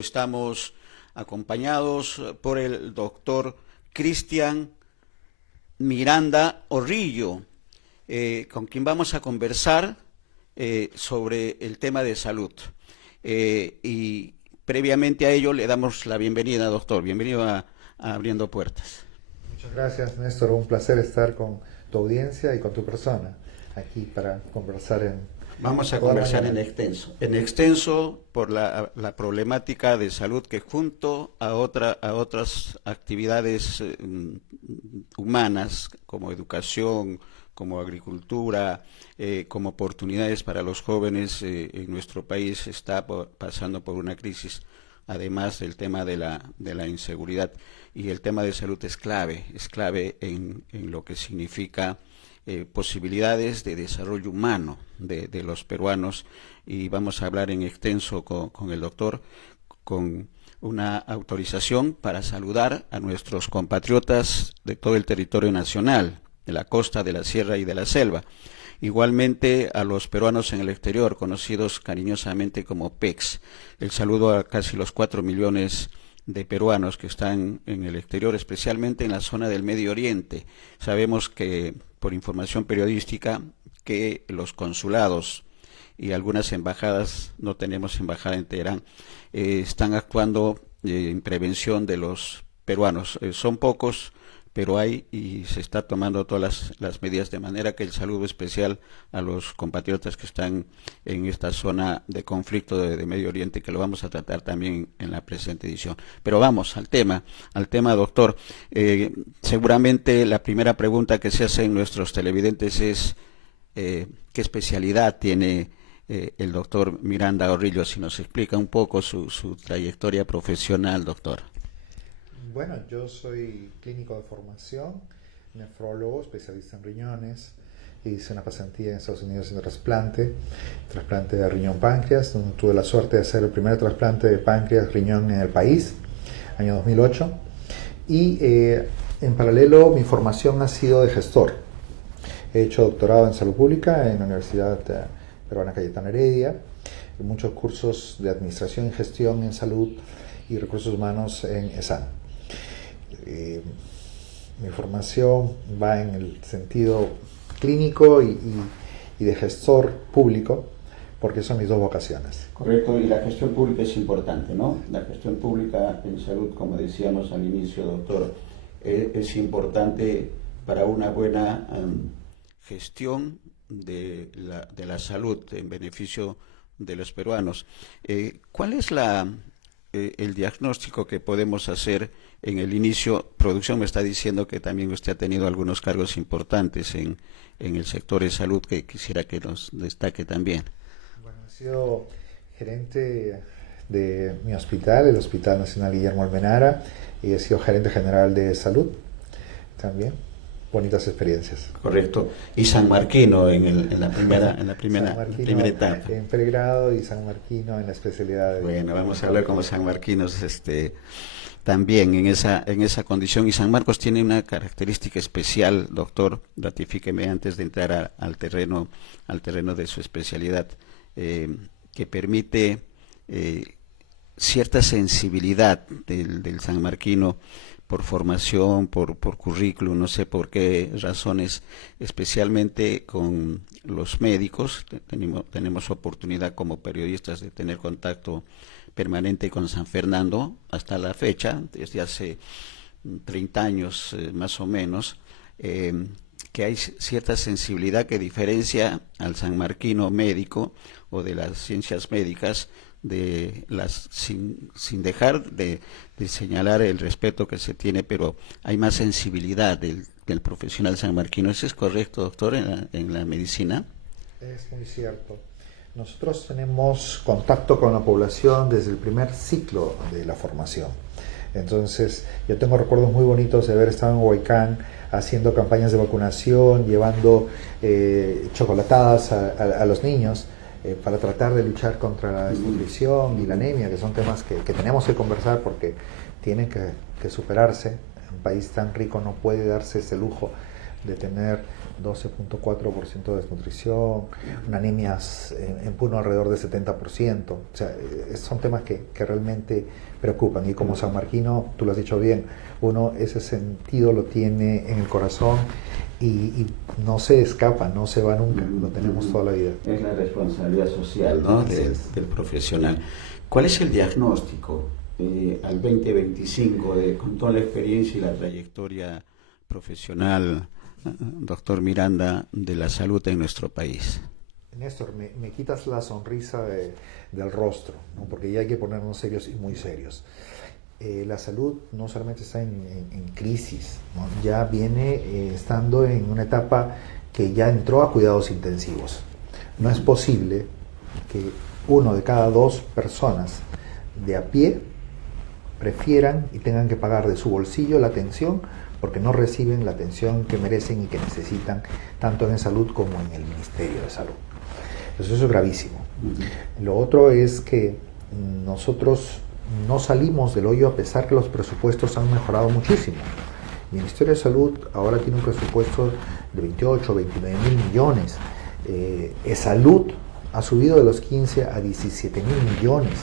Estamos acompañados por el doctor Cristian Miranda Orrillo, con quien vamos a conversar sobre el tema de salud. Y previamente a ello le damos la bienvenida, doctor. Bienvenido a Abriendo Puertas. Muchas gracias, Néstor. Un placer estar con tu audiencia y con tu persona aquí para conversar Vamos a conversar en extenso por la problemática de salud que junto a otras actividades humanas como educación, como agricultura, como oportunidades para los jóvenes en nuestro país está pasando por una crisis, además del tema de la inseguridad, y el tema de salud es clave en lo que significa posibilidades de desarrollo humano de los peruanos, y vamos a hablar en extenso con el doctor, con una autorización para saludar a nuestros compatriotas de todo el territorio nacional, de la costa, de la sierra y de la selva. Igualmente a los peruanos en el exterior, conocidos cariñosamente como PEX. El saludo a casi los 4 millones de peruanos que están en el exterior, especialmente en la zona del Medio Oriente. Sabemos que, por información periodística, que los consulados y algunas embajadas, no tenemos embajada en Teherán, están actuando en prevención de los peruanos. Son pocos, pero hay, y se está tomando todas las medidas, de manera que el saludo especial a los compatriotas que están en esta zona de conflicto de Medio Oriente, que lo vamos a tratar también en la presente edición. Pero vamos al tema, doctor. Seguramente la primera pregunta que se hacen nuestros televidentes es ¿qué especialidad tiene el doctor Miranda Orrillo? Si nos explica un poco su trayectoria profesional, doctor. Bueno, yo soy clínico de formación, nefrólogo, especialista en riñones. Hice una pasantía en Estados Unidos en trasplante de riñón-páncreas, donde tuve la suerte de hacer el primer trasplante de páncreas-riñón en el país, año 2008. Y en paralelo mi formación ha sido de gestor. He hecho doctorado en salud pública en la Universidad Peruana Cayetano Heredia, muchos cursos de administración y gestión en salud y recursos humanos en ESAN. Mi formación va en el sentido clínico y de gestor público, porque son mis dos vocaciones. Correcto, y la gestión pública es importante, ¿no? La gestión pública en salud, como decíamos al inicio, doctor, es importante para una buena gestión de la salud en beneficio de los peruanos. ¿Cuál es el diagnóstico que podemos hacer en el inicio? Producción me está diciendo que también usted ha tenido algunos cargos importantes en el sector de salud, que quisiera que nos destaque también. Bueno, he sido gerente de mi hospital, el Hospital Nacional Guillermo Almenara, y he sido gerente general de salud también. Bonitas experiencias. Correcto. Y San Marquino en la primera etapa. En pregrado, y San Marquino en la especialidad de... Bueno, vamos a hablar como San Marquinos también en esa condición. Y San Marcos tiene una característica especial, doctor, ratifíqueme antes de entrar al terreno de su especialidad, que permite cierta sensibilidad del San Marquino, por formación, por currículum, no sé por qué razones, especialmente con los médicos. Tenemos oportunidad como periodistas de tener contacto permanente con San Fernando hasta la fecha, desde hace 30 años más o menos, que hay cierta sensibilidad que diferencia al sanmarquino médico o de las ciencias médicas sin dejar de señalar el respeto que se tiene, pero hay más sensibilidad del profesional sanmarquino. ¿Eso es correcto, doctor, en la medicina? Es muy cierto. Nosotros tenemos contacto con la población desde el primer ciclo de la formación. Entonces, yo tengo recuerdos muy bonitos de haber estado en Huaycán haciendo campañas de vacunación, llevando chocolatadas a los niños, para tratar de luchar contra la desnutrición y la anemia, que son temas que tenemos que conversar porque tienen que superarse. Un país tan rico no puede darse ese lujo de tener 12.4% de desnutrición, una anemia en Puno alrededor del 70%. O sea, son temas que realmente preocupan. Y como sanmarquino, tú lo has dicho bien, uno ese sentido lo tiene en el corazón y no se escapa, no se va nunca, lo tenemos toda la vida. Es la responsabilidad social, ¿no? Del profesional. ¿Cuál es el diagnóstico al 2025 con toda la experiencia y la trayectoria profesional, doctor Miranda, de la salud en nuestro país? Néstor, me quitas la sonrisa del rostro, ¿no? Porque ya hay que ponernos serios y muy serios. La salud no solamente está en crisis, ¿no? Ya viene estando en una etapa que ya entró a cuidados intensivos. No es posible que 1 de cada 2 personas de a pie prefieran y tengan que pagar de su bolsillo la atención porque no reciben la atención que merecen y que necesitan, tanto en salud como en el Ministerio de Salud. Entonces eso es gravísimo. Lo otro es que nosotros no salimos del hoyo a pesar que los presupuestos han mejorado muchísimo. El Ministerio de Salud ahora tiene un presupuesto de 28, 29 mil millones. Salud ha subido de los 15 a 17 mil millones.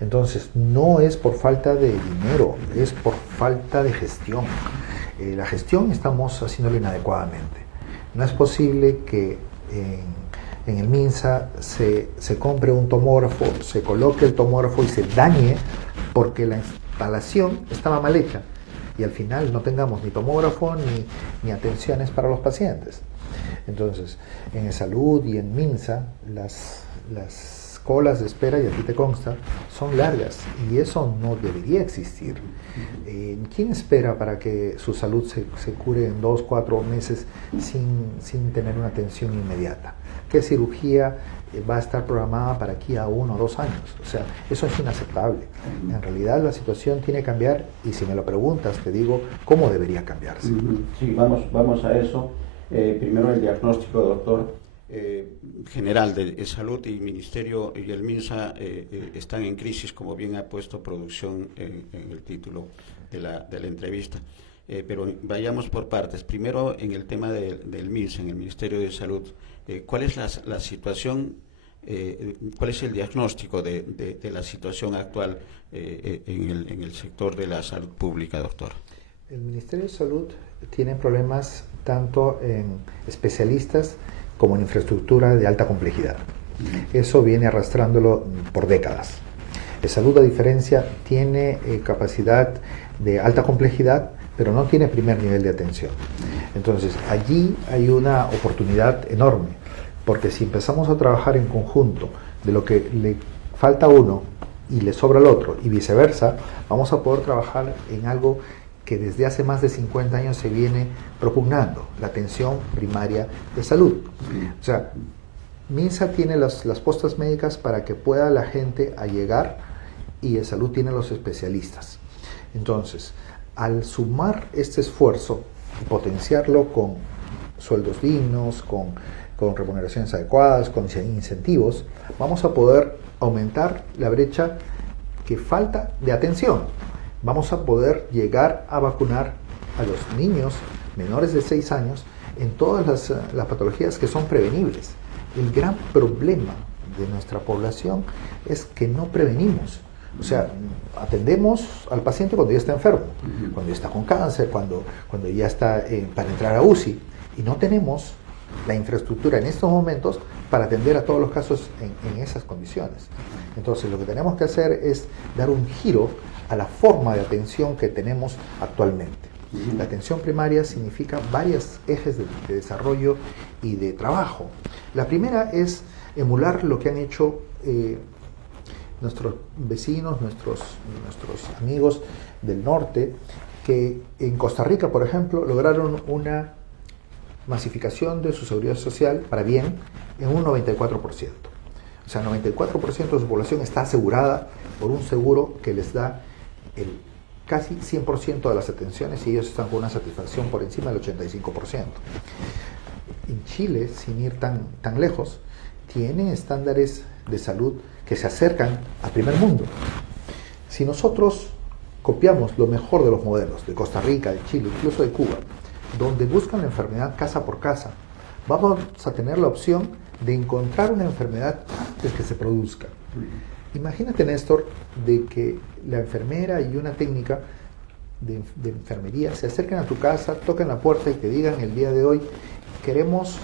Entonces, no es por falta de dinero, es por falta de gestión. La gestión estamos haciéndola inadecuadamente. No es posible que en el MINSA se compre un tomógrafo, se coloque el tomógrafo y se dañe porque la instalación estaba mal hecha y al final no tengamos ni tomógrafo ni atenciones para los pacientes. Entonces, en salud y en MINSA, las colas de espera, y a ti te consta, son largas y eso no debería existir. ¿Quién espera para que su salud se cure en 2, 4 meses sin tener una atención inmediata? ¿Qué cirugía va a estar programada para aquí a 1 o 2 años? O sea, eso es inaceptable. En realidad la situación tiene que cambiar y si me lo preguntas te digo cómo debería cambiarse. Sí, vamos a eso. Primero el diagnóstico, doctor. General de Salud y Ministerio y el MINSA están en crisis, como bien ha puesto producción en el título de la entrevista. Pero vayamos por partes. Primero, en el tema del MINSA, en el Ministerio de Salud, ¿cuál es la situación, cuál es el diagnóstico de la situación actual en el sector de la salud pública, doctor? El Ministerio de Salud tiene problemas tanto en especialistas como en infraestructura de alta complejidad. Eso viene arrastrándolo por décadas. El salud, a diferencia, tiene capacidad de alta complejidad, pero no tiene primer nivel de atención. Entonces, allí hay una oportunidad enorme, porque si empezamos a trabajar en conjunto de lo que le falta a uno y le sobra al otro, y viceversa, vamos a poder trabajar en algo que desde hace más de 50 años se viene propugnando, la atención primaria de salud. O sea, MINSA tiene las postas médicas para que pueda la gente llegar y el salud tiene los especialistas. Entonces, al sumar este esfuerzo y potenciarlo con sueldos dignos, con remuneraciones adecuadas, con incentivos, vamos a poder aumentar la brecha que falta de atención. Vamos a poder llegar a vacunar a los niños menores de 6 años en todas las patologías que son prevenibles. El gran problema de nuestra población es que no prevenimos. O sea, atendemos al paciente cuando ya está enfermo, cuando ya está con cáncer, cuando ya está para entrar a UCI, y no tenemos la infraestructura en estos momentos para atender a todos los casos en esas condiciones. Entonces, lo que tenemos que hacer es dar un giro a la forma de atención que tenemos actualmente. La atención primaria significa varios ejes de desarrollo y de trabajo. La primera es emular lo que han hecho nuestros vecinos, nuestros amigos del norte, que en Costa Rica, por ejemplo, lograron una masificación de su seguridad social para bien en un 94%. O sea, 94% de su población está asegurada por un seguro que les da el casi 100% de las atenciones y ellos están con una satisfacción por encima del 85%. En Chile, sin ir tan lejos, tienen estándares de salud que se acercan al primer mundo. Si nosotros copiamos lo mejor de los modelos de Costa Rica, de Chile, incluso de Cuba, donde buscan la enfermedad casa por casa, vamos a tener la opción de encontrar una enfermedad antes que se produzca. Imagínate, Néstor, de que la enfermera y una técnica de enfermería se acerquen a tu casa, toquen la puerta y te digan el día de hoy: queremos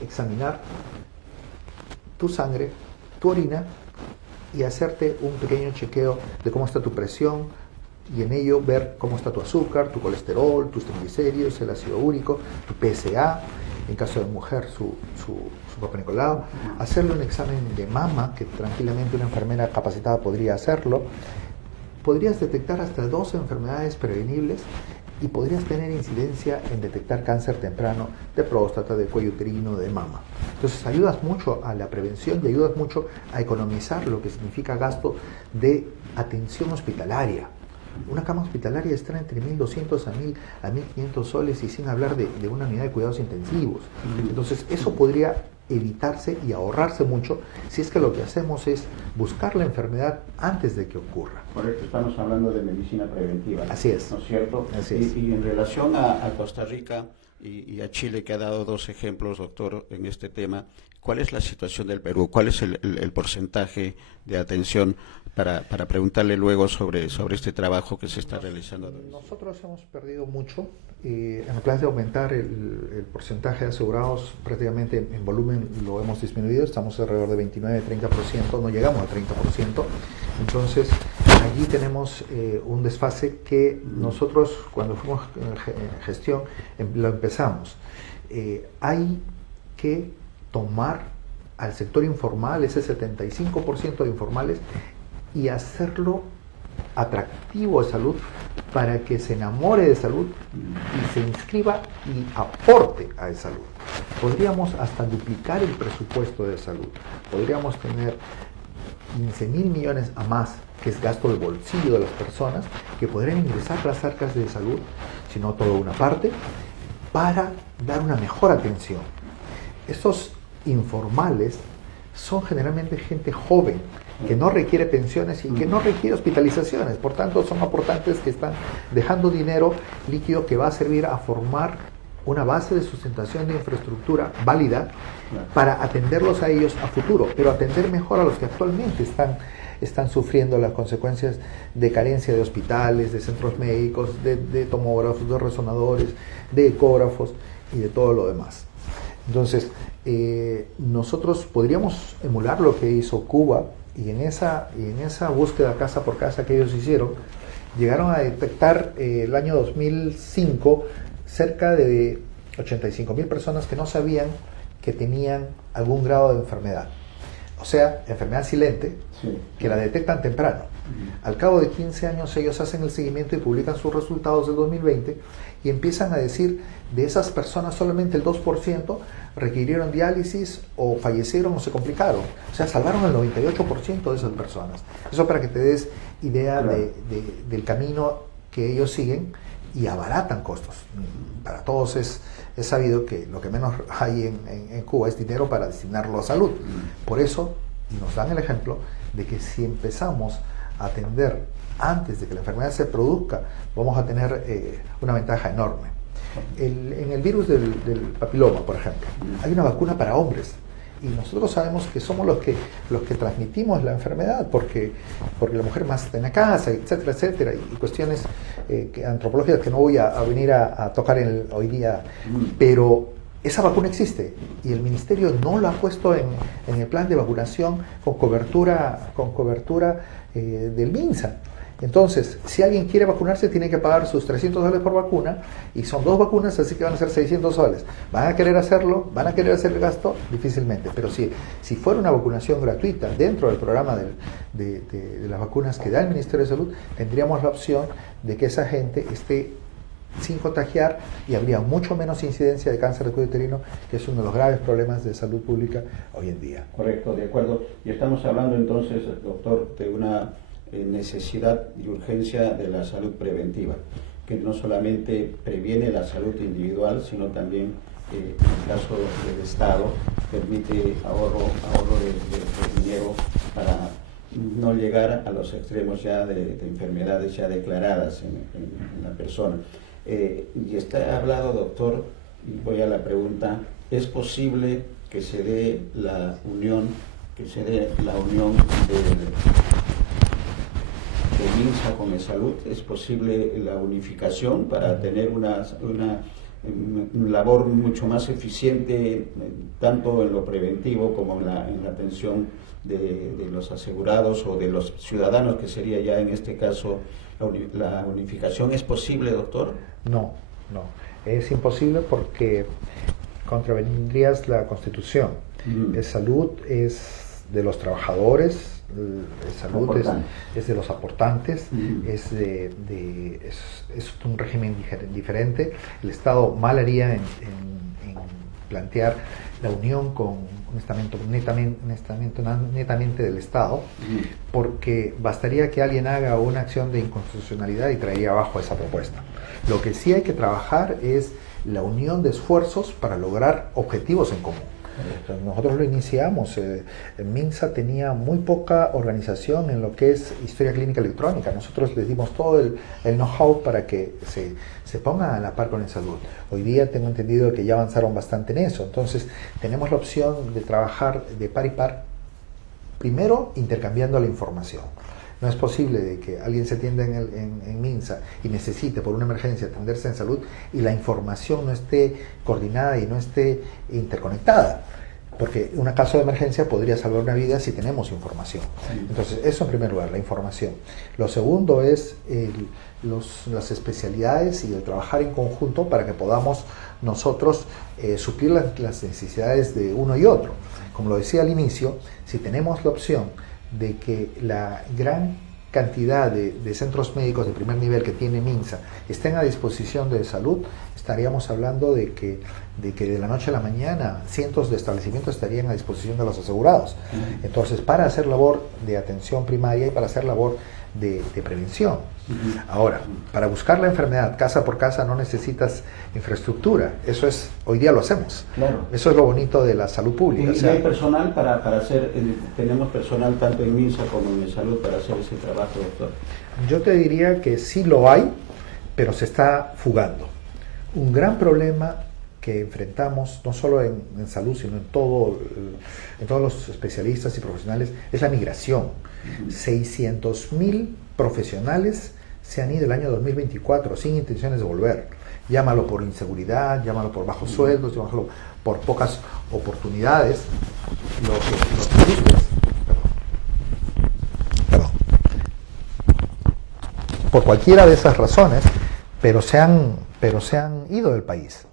examinar tu sangre, tu orina, y hacerte un pequeño chequeo de cómo está tu presión, y en ello ver cómo está tu azúcar, tu colesterol, tus triglicéridos, el ácido úrico, tu PSA, en caso de mujer su Papa Nicolau, hacerle un examen de mama, que tranquilamente una enfermera capacitada podría hacerlo. Podrías detectar hasta 2 enfermedades prevenibles y podrías tener incidencia en detectar cáncer temprano de próstata, de cuello uterino, de mama. Entonces ayudas mucho a la prevención y ayudas mucho a economizar lo que significa gasto de atención hospitalaria. Una cama hospitalaria está entre 1.200 a 1.500 soles, y sin hablar de una unidad de cuidados intensivos. Entonces eso podría evitarse y ahorrarse mucho si es que lo que hacemos es buscar la enfermedad antes de que ocurra. Correcto, estamos hablando de medicina preventiva. Así es. ¿No es cierto? Así es. Y en relación a Costa Rica y a Chile, que ha dado 2 ejemplos, doctor, en este tema, ¿cuál es la situación del Perú? ¿Cuál es el porcentaje de atención para preguntarle luego sobre este trabajo que se está realizando? Nosotros hemos perdido mucho. En el plan de aumentar el porcentaje de asegurados, prácticamente en volumen lo hemos disminuido, estamos alrededor de 29-30%, no llegamos a 30%. Entonces, allí tenemos un desfase que nosotros, cuando fuimos en gestión, lo empezamos. Hay que tomar al sector informal, ese 75% de informales, y hacerlo atractivo de salud para que se enamore de salud y se inscriba y aporte a esa salud. Podríamos hasta duplicar el presupuesto de salud. Podríamos tener 15.000 millones a más, que es gasto del bolsillo de las personas, que podrían ingresar a las arcas de salud, si no toda una parte, para dar una mejor atención. Estos informales son generalmente gente joven, que no requiere pensiones y que no requiere hospitalizaciones. Por tanto, son aportantes que están dejando dinero líquido que va a servir a formar una base de sustentación de infraestructura válida para atenderlos a ellos a futuro, pero atender mejor a los que actualmente están sufriendo las consecuencias de carencia de hospitales, de centros médicos, de tomógrafos, de resonadores, de ecógrafos y de todo lo demás. Entonces, nosotros podríamos emular lo que hizo Cuba, y en esa búsqueda casa por casa que ellos hicieron, llegaron a detectar el año 2005 cerca de 85.000 personas que no sabían que tenían algún grado de enfermedad. O sea, enfermedad silente, sí, que la detectan temprano. Al cabo de 15 años ellos hacen el seguimiento y publican sus resultados del 2020 y empiezan a decir: de esas personas solamente el 2% requirieron diálisis o fallecieron o se complicaron. O sea, salvaron el 98% de esas personas. Eso para que te des idea, claro, del camino que ellos siguen, y abaratan costos. Para todos es sabido que lo que menos hay en Cuba es dinero para destinarlo a salud. Por eso nos dan el ejemplo de que si empezamos a atender antes de que la enfermedad se produzca, vamos a tener una ventaja enorme. En el virus del papiloma, por ejemplo, hay una vacuna para hombres, y nosotros sabemos que somos los que transmitimos la enfermedad, porque la mujer más está en la casa, etcétera, etcétera, y cuestiones antropológicas que no voy a venir a tocar hoy día, pero esa vacuna existe y el ministerio no la ha puesto en el plan de vacunación con cobertura del MINSA. Entonces, si alguien quiere vacunarse, tiene que pagar sus 300 soles por vacuna, y son 2 vacunas, así que van a ser 600 soles. ¿Van a querer hacerlo? ¿Van a querer hacer el gasto? Difícilmente. Pero si fuera una vacunación gratuita dentro del programa de las vacunas que da el Ministerio de Salud, tendríamos la opción de que esa gente esté sin contagiar y habría mucho menos incidencia de cáncer de cuello uterino, que es uno de los graves problemas de salud pública hoy en día. Correcto, de acuerdo. Y estamos hablando entonces, doctor, de una necesidad y urgencia de la salud preventiva, que no solamente previene la salud individual, sino también, en el caso del Estado, permite ahorro de dinero para no llegar a los extremos ya de enfermedades ya declaradas en la persona. Y está hablado, doctor, y voy a la pregunta es posible que se dé la unión, de MINSA con ESalud, es posible la unificación para tener una labor mucho más eficiente, tanto en lo preventivo como en la atención de los asegurados o de los ciudadanos, que sería ya en este caso la unificación. ¿Es posible, doctor? No, es imposible porque contravendrías la Constitución. ESalud es de los trabajadores, ESalud es de los aportantes, es un régimen diferente. El Estado mal haría en plantear la unión con un estamento netamente del Estado, porque bastaría que alguien haga una acción de inconstitucionalidad y traería abajo esa propuesta. Lo que sí hay que trabajar es la unión de esfuerzos para lograr objetivos en común. Nosotros lo iniciamos. MINSA tenía muy poca organización en lo que es historia clínica electrónica. Nosotros les dimos todo el know-how para que se pongan a la par con ESalud. Hoy día tengo entendido que ya avanzaron bastante en eso. Entonces tenemos la opción de trabajar de par y par, primero intercambiando la información. No es posible de que alguien se atienda en MINSA y necesite por una emergencia atenderse en ESalud y la información no esté coordinada y no esté interconectada, porque un caso de emergencia podría salvar una vida si tenemos información. Entonces, eso en primer lugar, la información. Lo segundo es las especialidades y el trabajar en conjunto para que podamos nosotros suplir las necesidades de uno y otro. Como lo decía al inicio, si tenemos la opción de que la gran cantidad de centros médicos de primer nivel que tiene MINSA estén a disposición de ESalud, estaríamos hablando de que de la noche a la mañana cientos de establecimientos estarían a disposición de los asegurados. Entonces, para hacer labor de atención primaria y para hacer labor de prevención. Ahora, para buscar la enfermedad casa por casa no necesitas infraestructura. Eso es, hoy día lo hacemos. Claro. Eso es lo bonito de la salud pública. ¿Y hay personal para hacer, tenemos personal tanto en MINSA como en ESalud para hacer ese trabajo, doctor? Yo te diría que sí lo hay, pero se está fugando. Un gran problema que enfrentamos, no solo en salud, sino en todos los especialistas y profesionales, es la migración. 600.000 profesionales se han ido el año 2024 sin intenciones de volver. Llámalo por inseguridad, llámalo por bajos sueldos, llámalo por pocas oportunidades. Por cualquiera de esas razones, pero se han ido del país.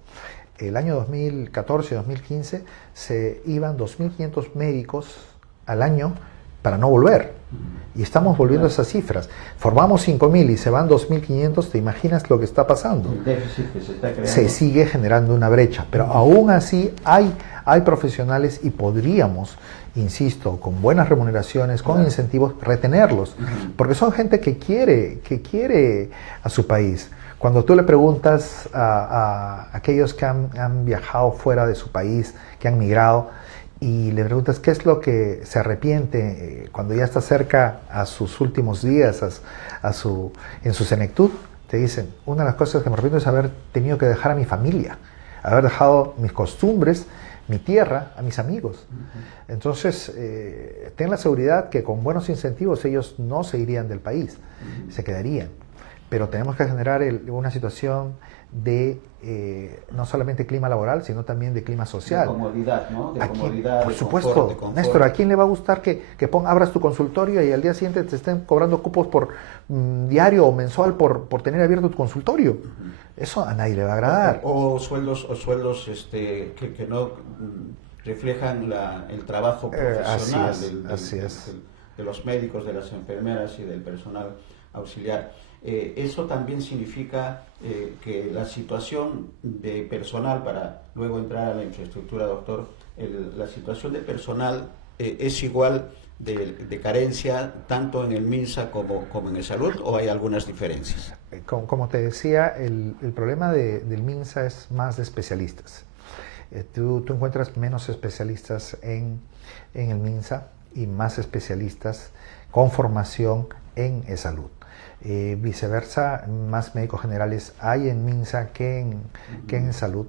El año 2014-2015 se iban 2.500 médicos al año para no volver. Y estamos volviendo a esas cifras. Formamos 5.000 y se van 2.500, ¿te imaginas lo que está pasando? El déficit que se está creando. Se sigue generando una brecha, pero aún así hay profesionales y podríamos, insisto, con buenas remuneraciones, con incentivos, retenerlos, porque son gente que quiere a su país. Cuando tú le preguntas a aquellos que han viajado fuera de su país, que han migrado, y le preguntas qué es lo que se arrepiente cuando ya está cerca a sus últimos días, en su senectud, te dicen, una de las cosas que me arrepiento es haber tenido que dejar a mi familia, haber dejado mis costumbres, mi tierra, a mis amigos. Entonces, ten la seguridad que con buenos incentivos ellos no se irían del país, se quedarían. Pero tenemos que generar una situación de no solamente clima laboral, sino también de clima social. De comodidad, ¿no? De aquí, comodidad, por de supuesto, confort. Néstor, ¿a quién le va a gustar que abras tu consultorio y al día siguiente te estén cobrando cupos por diario o mensual por tener abierto tu consultorio? Eso a nadie le va a agradar. O sueldos que no reflejan el trabajo profesional de los médicos, de las enfermeras y del personal auxiliar. Eso también significa que la situación de personal, para luego entrar a la infraestructura, doctor, la situación de personal es igual de carencia tanto en el MINSA como en ESalud, ¿o hay algunas diferencias? Como te decía, el problema del MINSA es más de especialistas. Tú encuentras menos especialistas en el MINSA y más especialistas con formación en ESalud. Viceversa, más médicos generales hay en MINSA que en salud,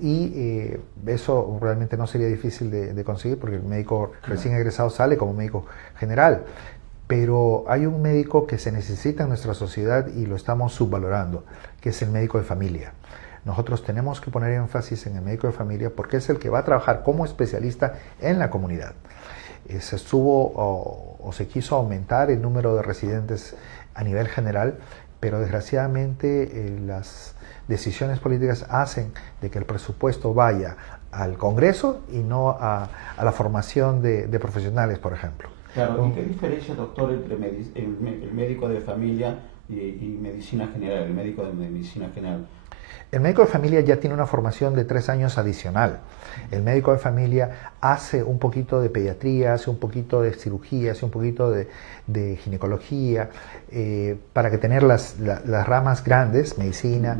y eso realmente no sería difícil de conseguir, porque el médico recién egresado sale como médico general, pero hay un médico que se necesita en nuestra sociedad y lo estamos subvalorando, que es el médico de familia. Nosotros tenemos que poner énfasis en el médico de familia porque es el que va a trabajar como especialista en la comunidad. Se estuvo o se quiso aumentar el número de residentes a nivel general, pero desgraciadamente las decisiones políticas hacen de que el presupuesto vaya al Congreso y no a la formación de profesionales, por ejemplo. Claro, ¿y qué diferencia, doctor, entre el médico de familia y medicina general, el médico de medicina general? El médico de familia ya tiene una formación de 3 años adicional. El médico de familia hace un poquito de pediatría, hace un poquito de cirugía, hace un poquito de ginecología, para que tener las ramas grandes, medicina,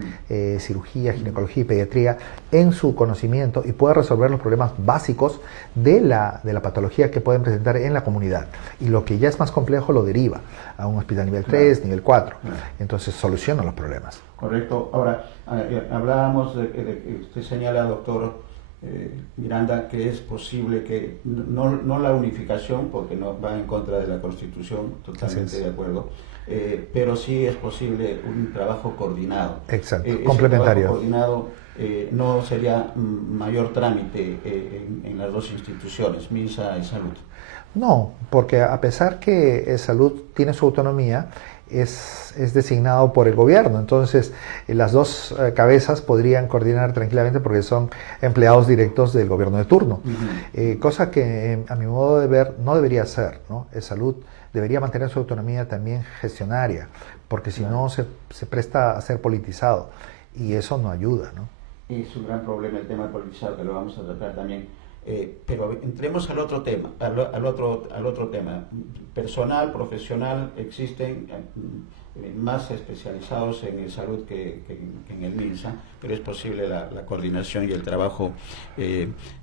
cirugía, ginecología y pediatría, en su conocimiento y pueda resolver los problemas básicos de la patología que pueden presentar en la comunidad. Y lo que ya es más complejo lo deriva a un hospital nivel 3, nivel 4. Entonces soluciona los problemas. Correcto. Ahora, hablábamos de que usted señala, doctor Miranda, que es posible que, no la unificación, porque no va en contra de la Constitución, totalmente de acuerdo, pero sí es posible un trabajo coordinado. Exacto, complementario. Trabajo coordinado no sería mayor trámite en las dos instituciones, MINSA y Salud. No, porque a pesar que Salud tiene su autonomía, es designado por el gobierno, entonces las dos cabezas podrían coordinar tranquilamente porque son empleados directos del gobierno de turno, cosa que a mi modo de ver no debería ser, ¿no? Salud debería mantener su autonomía también gestionaria, porque si no se presta a ser politizado y eso no ayuda, ¿no? Es un gran problema el tema politizado, que lo vamos a tratar también. Pero entremos al otro tema, al otro tema. Personal, profesional, existen más especializados en salud que en el MINSA, pero es posible la coordinación y el trabajo,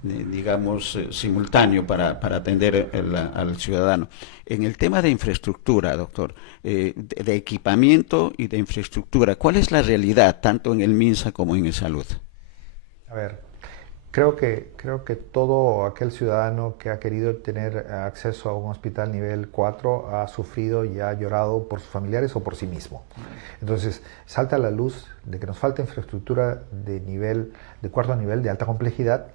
digamos, simultáneo para atender al ciudadano. En el tema de infraestructura, doctor, de equipamiento y de infraestructura, ¿cuál es la realidad tanto en el MINSA como en el salud? A ver, creo que todo aquel ciudadano que ha querido tener acceso a un hospital nivel 4 ha sufrido y ha llorado por sus familiares o por sí mismo. Entonces, salta a la luz de que nos falta infraestructura de cuarto nivel, de alta complejidad,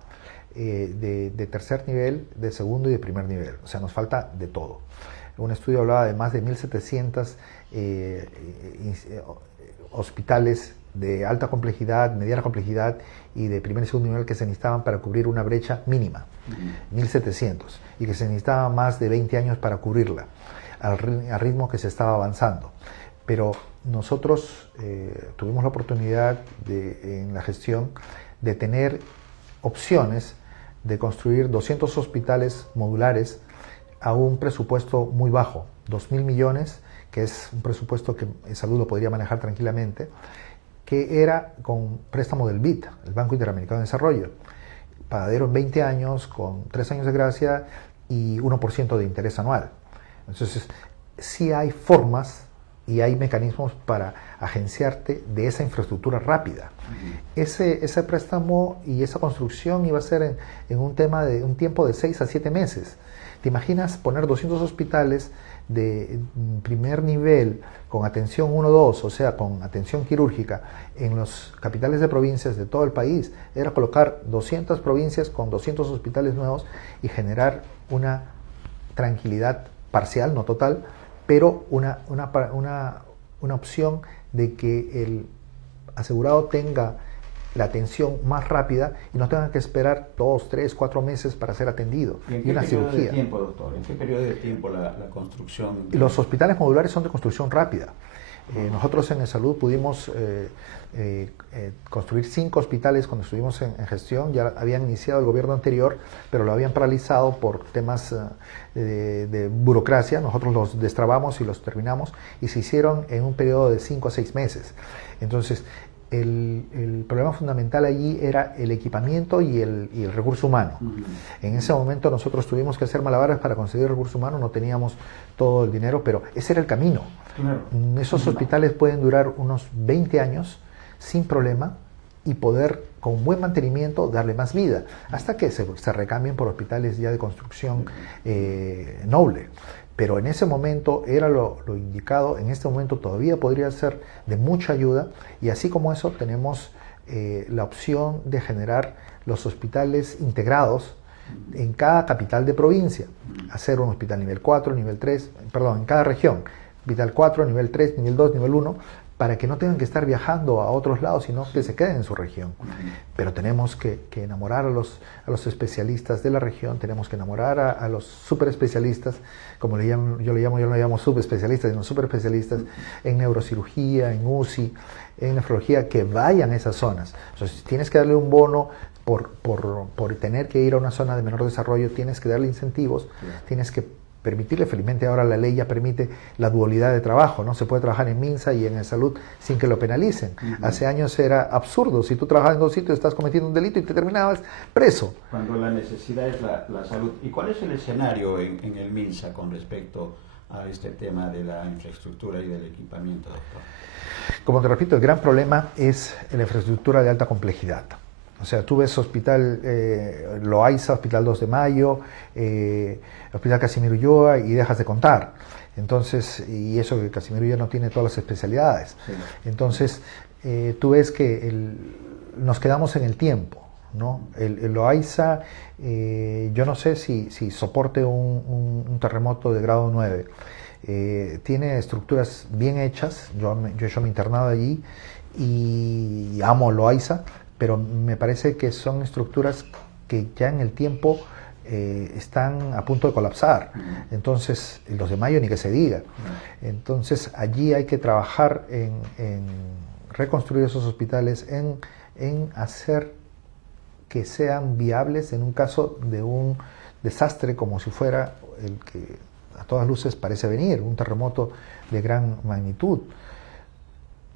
de tercer nivel, de segundo y de primer nivel. O sea, nos falta de todo. Un estudio hablaba de más de 1.700 hospitales de alta complejidad, mediana complejidad y de primer y segundo nivel que se necesitaban para cubrir una brecha mínima, 1.700, y que se necesitaba más de 20 años para cubrirla, al ritmo que se estaba avanzando. Pero nosotros tuvimos la oportunidad en la gestión de tener opciones de construir 200 hospitales modulares a un presupuesto muy bajo, 2.000 millones, que es un presupuesto que Salud lo podría manejar tranquilamente, que era con préstamo del BID, el Banco Interamericano de Desarrollo, pagadero en 20 años, con 3 años de gracia y 1% de interés anual. Entonces, sí hay formas y hay mecanismos para agenciarte de esa infraestructura rápida. Ese préstamo y esa construcción iba a ser en un tiempo de 6 a 7 meses. ¿Te imaginas poner 200 hospitales de primer nivel con atención 1-2, o sea, con atención quirúrgica en los capitales de provincias de todo el país? Era colocar 200 provincias con 200 hospitales nuevos y generar una tranquilidad parcial, no total, pero una opción de que el asegurado tenga la atención más rápida y no tengan que esperar 2, 3, 4 meses para ser atendido. ¿Y en qué periodo de tiempo, doctor? ¿En qué periodo de tiempo la construcción? Los hospitales modulares son de construcción rápida. Nosotros en el Salud pudimos construir 5 hospitales cuando estuvimos en gestión. Ya habían iniciado el gobierno anterior, pero lo habían paralizado por temas de burocracia. Nosotros los destrabamos y los terminamos y se hicieron en un periodo de 5 a 6 meses. Entonces, el problema fundamental allí era el equipamiento y el recurso humano. En ese momento nosotros tuvimos que hacer malabares para conseguir recurso humano, no teníamos todo el dinero, pero ese era el camino. Claro. Esos hospitales pueden durar unos 20 años sin problema y poder, con buen mantenimiento, darle más vida, hasta que se recambien por hospitales ya de construcción noble. Pero en ese momento era lo indicado, en este momento todavía podría ser de mucha ayuda, y así como eso tenemos la opción de generar los hospitales integrados en cada capital de provincia, hacer un hospital nivel 4, nivel 3, perdón, en cada región, hospital 4, nivel 3, nivel 2, nivel 1, para que no tengan que estar viajando a otros lados, sino que se queden en su región. Pero tenemos que enamorar a los especialistas de la región, tenemos que enamorar a los superespecialistas, como yo no le llamo subespecialistas, sino superespecialistas en neurocirugía, en UCI, en nefrología, que vayan a esas zonas. Entonces, tienes que darle un bono por tener que ir a una zona de menor desarrollo, tienes que darle incentivos, tienes que permitirle. Felizmente ahora la ley ya permite la dualidad de trabajo, ¿no? Se puede trabajar en MINSA y en el salud sin que lo penalicen. Hace años era absurdo, si tú trabajabas en dos sitios estás cometiendo un delito y te terminabas preso. Cuando la necesidad es la salud. ¿Y cuál es el escenario en el MINSA con respecto a este tema de la infraestructura y del equipamiento, doctor? Como te repito, el gran problema es la infraestructura de alta complejidad. O sea, tú ves Hospital Loaiza, Hospital 2 de Mayo, Hospital Casimiro Ulloa y dejas de contar. Entonces, y eso que Casimiro Ulloa no tiene todas las especialidades. Sí. Entonces, tú ves que nos quedamos en el tiempo, ¿no? El Loaiza, yo no sé si soporte un terremoto de grado 9. Tiene estructuras bien hechas, yo he hecho mi internado allí y amo Loaiza, pero me parece que son estructuras que ya en el tiempo están a punto de colapsar. Entonces, los de Mayo ni que se diga. Entonces, allí hay que trabajar en reconstruir esos hospitales, en hacer que sean viables en un caso de un desastre como si fuera el que a todas luces parece venir, un terremoto de gran magnitud.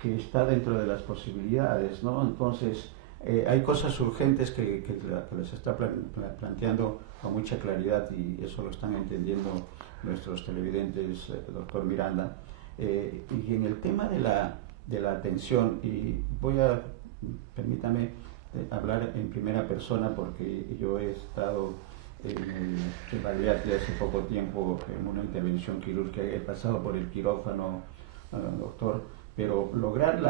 Que está dentro de las posibilidades, ¿no? Entonces, hay cosas urgentes que les está planteando con mucha claridad, y eso lo están entendiendo nuestros televidentes, doctor Miranda. Y en el tema de la atención, y permítame hablar en primera persona porque yo he estado en Baleares hace poco tiempo en una intervención quirúrgica, he pasado por el quirófano, doctor, pero lograr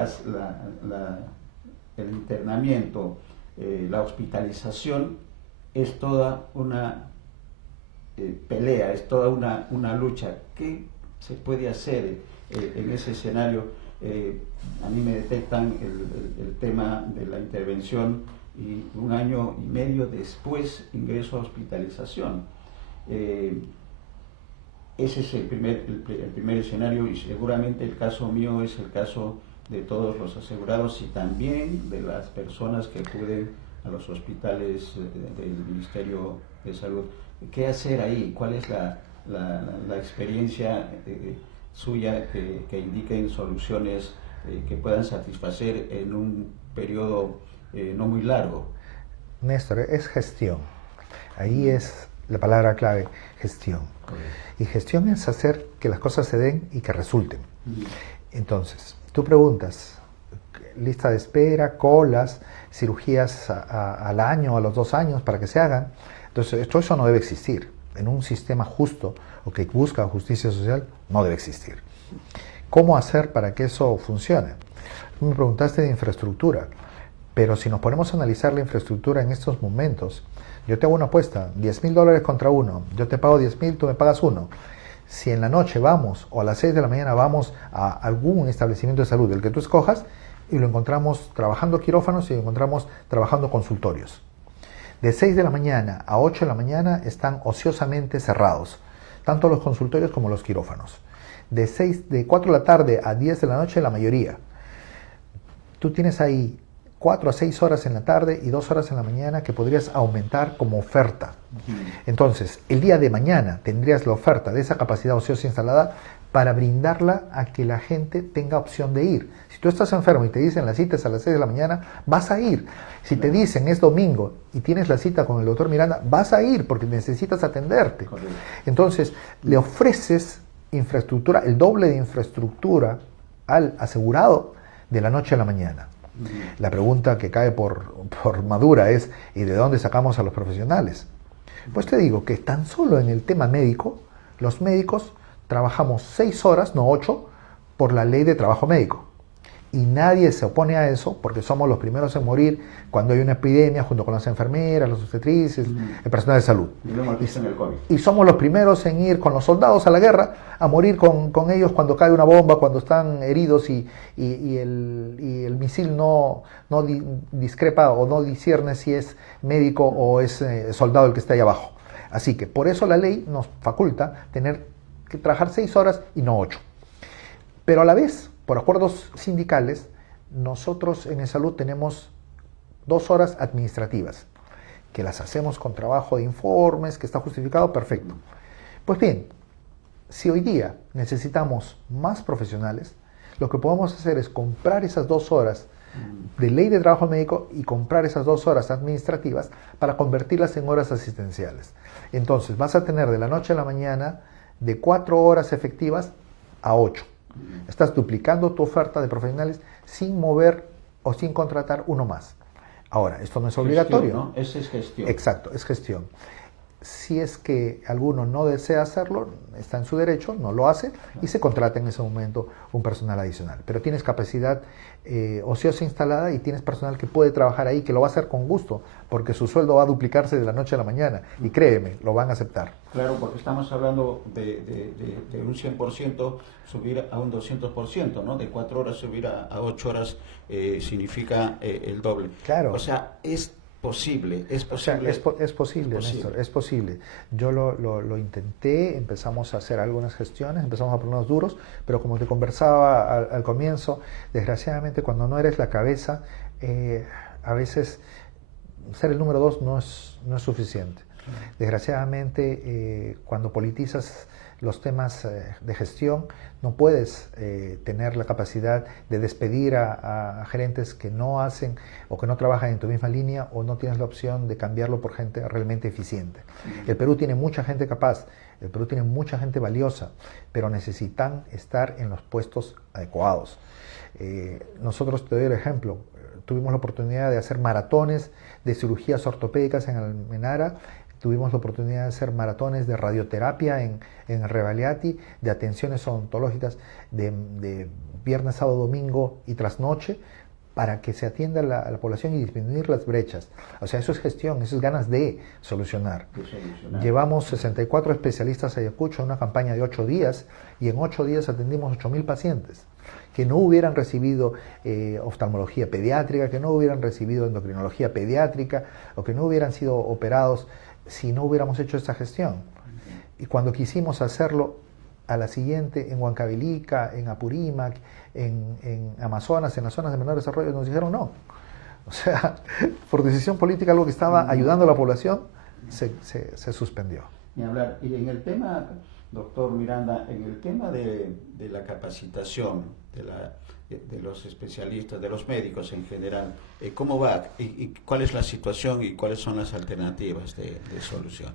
el internamiento, la hospitalización, es toda una pelea, es toda una lucha. ¿Qué se puede hacer en ese escenario? A mí me detectan el tema de la intervención y 1 año y medio después ingreso a hospitalización. Ese es el primer escenario, y seguramente el caso mío es el caso de todos los asegurados y también de las personas que acuden a los hospitales del Ministerio de Salud. ¿Qué hacer ahí? ¿Cuál es la experiencia suya que indiquen soluciones que puedan satisfacer en un periodo no muy largo? Néstor, es gestión. Ahí es la palabra clave, gestión. Y gestión es hacer que las cosas se den y que resulten. Entonces, tú preguntas, lista de espera, colas, cirugías al año, a los 2 años para que se hagan. Entonces, todo eso no debe existir. En un sistema justo o que busca justicia social, no debe existir. ¿Cómo hacer para que eso funcione? Tú me preguntaste de infraestructura, pero si nos ponemos a analizar la infraestructura en estos momentos, yo te hago una apuesta, $10,000 contra 1, yo te pago 10,000, tú me pagas 1. Si en la noche vamos, o a las 6 de la mañana vamos a algún establecimiento de salud, el que tú escojas, y lo encontramos trabajando quirófanos y lo encontramos trabajando consultorios. De 6 de la mañana a 8 de la mañana están ociosamente cerrados, tanto los consultorios como los quirófanos. De 4 de la tarde a 10 de la noche la mayoría. Tú tienes ahí 4 a 6 horas en la tarde y 2 horas en la mañana que podrías aumentar como oferta. Entonces, el día de mañana tendrías la oferta de esa capacidad ociosa instalada para brindarla a que la gente tenga opción de ir. Si tú estás enfermo y te dicen la cita es a las 6 de la mañana, vas a ir. Si te dicen es domingo y tienes la cita con el doctor Miranda, vas a ir porque necesitas atenderte. Entonces, le ofreces infraestructura, el doble de infraestructura al asegurado de la noche a la mañana. La pregunta que cae por madura es, ¿y de dónde sacamos a los profesionales? Pues te digo que tan solo en el tema médico, los médicos trabajamos 6 horas, no 8, por la ley de trabajo médico. Y nadie se opone a eso porque somos los primeros en morir cuando hay una epidemia, junto con las enfermeras, los obstetrices, el personal de salud. Y lo hemos visto en el COVID. Y somos los primeros en ir con los soldados a la guerra, a morir con ellos cuando cae una bomba, cuando están heridos y el misil no discrepa o no discierne si es médico o es soldado el que está ahí abajo. Así que por eso la ley nos faculta tener que trabajar 6 horas y no 8. Pero a la vez, por acuerdos sindicales, nosotros en salud tenemos 2 horas administrativas, que las hacemos con trabajo de informes, que está justificado, perfecto. Pues bien, si hoy día necesitamos más profesionales, lo que podemos hacer es comprar esas 2 horas de ley de trabajo médico y comprar esas 2 horas administrativas para convertirlas en horas asistenciales. Entonces vas a tener de la noche a la mañana de 4 horas efectivas a 8. Estás duplicando tu oferta de profesionales sin mover o sin contratar uno más. Ahora, esto no es obligatorio. Gestión, ¿no? Esa es gestión. Exacto, es gestión. Si es que alguno no desea hacerlo, está en su derecho, no lo hace y se contrata en ese momento un personal adicional. Pero tienes capacidad ociosa instalada y tienes personal que puede trabajar ahí, que lo va a hacer con gusto, porque su sueldo va a duplicarse de la noche a la mañana. Y créeme, lo van a aceptar. Claro, porque estamos hablando de un 100% subir a un 200%, ¿no? De 4 horas subir a 8 horas significa el doble. Claro. O sea, es posible, es posible. O sea, es posible, Néstor, es posible. Yo lo intenté, empezamos a hacer algunas gestiones, empezamos a ponernos duros, pero como te conversaba al comienzo, desgraciadamente cuando no eres la cabeza, a veces ser el número 2 no es suficiente. Desgraciadamente, cuando politizas los temas de gestión, no puedes tener la capacidad de despedir a gerentes que no hacen o que no trabajan en tu misma línea, o no tienes la opción de cambiarlo por gente realmente eficiente. El Perú tiene mucha gente capaz, el Perú tiene mucha gente valiosa, pero necesitan estar en los puestos adecuados. Nosotros, te doy el ejemplo, tuvimos la oportunidad de hacer maratones de cirugías ortopédicas en Almenara. Tuvimos la oportunidad de hacer maratones de radioterapia en Revaliati, de atenciones odontológicas de viernes, sábado, domingo y trasnoche, para que se atienda a la población y disminuir las brechas. O sea, eso es gestión, eso es ganas de solucionar. Llevamos 64 especialistas a Ayacucho en una campaña de 8 días, y en 8 días atendimos 8.000 pacientes que no hubieran recibido oftalmología pediátrica, que no hubieran recibido endocrinología pediátrica, o que no hubieran sido operados si no hubiéramos hecho esta gestión. Y cuando quisimos hacerlo a la siguiente, en Huancavelica, en Apurímac, en Amazonas, en las zonas de menor desarrollo, nos dijeron no. O sea, por decisión política, algo que estaba ayudando a la población se suspendió. Ni hablar. Y en el tema, doctor Miranda, en el tema de la capacitación de los especialistas, de los médicos en general, ¿cómo va? ¿Y cuál es la situación y cuáles son las alternativas de solución?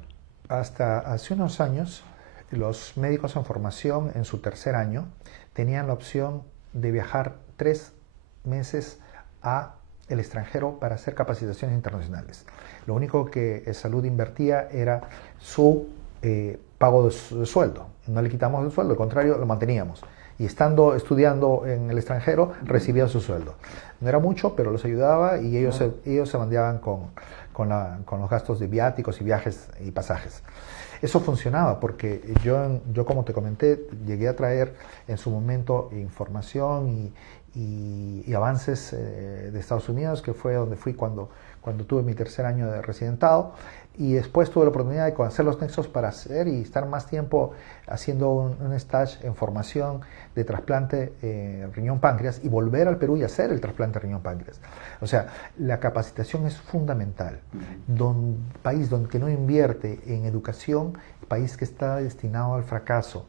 Hasta hace unos años, los médicos en formación en su 3er año tenían la opción de viajar 3 meses a el extranjero para hacer capacitaciones internacionales. Lo único que Salud invertía era su pago de sueldo. No le quitamos el sueldo, al contrario, lo manteníamos. Y estudiando en el extranjero, recibía su sueldo. No era mucho, pero los ayudaba, y ellos se mandaban con los gastos de viáticos y viajes y pasajes. Eso funcionaba porque yo, como te comenté, llegué a traer en su momento información y avances de Estados Unidos, que fue donde fui cuando tuve mi 3er año de residentado, y después tuve la oportunidad de conocer los nexos para hacer y estar más tiempo haciendo un stage en formación de trasplante riñón-páncreas, y volver al Perú y hacer el trasplante riñón-páncreas. O sea, la capacitación es fundamental. País donde no invierte en educación, país que está destinado al fracaso.